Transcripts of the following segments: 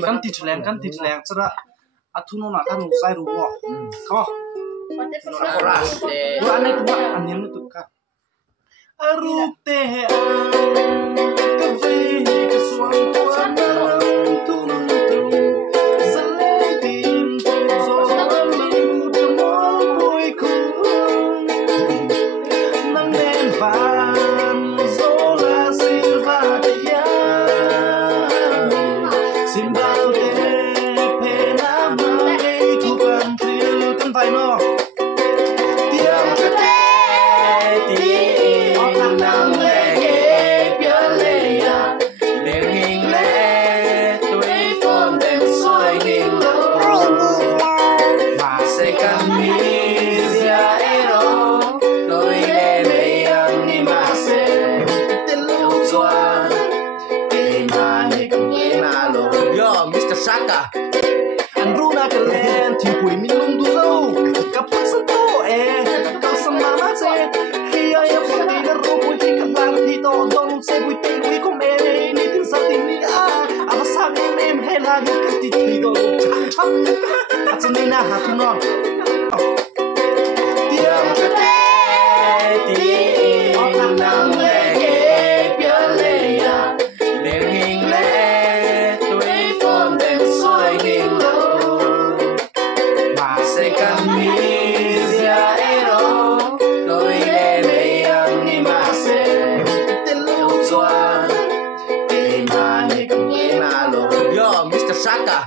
kan titlang sera athuno na kan sai ru ho ko ora anai tu aniem tu ka aruk te ka ve ka suan tu ana tu zaletin zo lu tu mo poi ku nam nen van zo la silva ya simbao te pena mai tu kan tril kan vai no tiang ka te ti nang le ke pia le ya le hing le tui pon den soi hing lo ma se kan mi ya ero loi le me yang ni ma se te lu chuan ke na he kan ke na lo yo Mr. Shaka an runa ka len thi pui min lung du zo ka pak san to ka sam ma ma se hi ya pui ni na ro pui ki ka lang thi to dong se pui te pui ko me ni tin sa tin ni a ba sa me me he la ni ka ti thi do chang a chen ni na ha tu no tiang ka te ti nang le ke pia le ya le hing le tui pon den soi hing lo ma se kan mi ya ero loi le me yang ni ma se te lu chuan ke na he kan ke na lo yo Mr. Shaka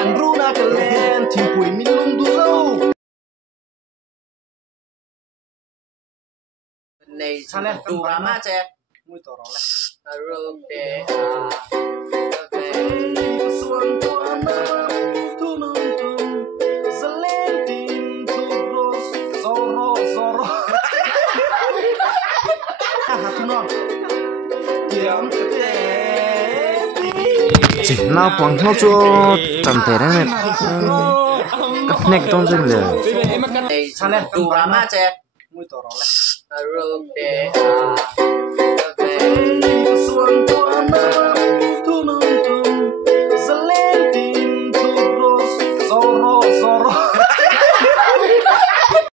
an runa ka len thi pui min lung du lo này tu ra má che muy to ro le rồi để suan tu ana tu nun tu zaletin tu ros zoro ha tu no tiang te chỉ nào bằng nó cho tầm thế đấy các nét trong dân lửa này tu ra má che muy to ro le rồi để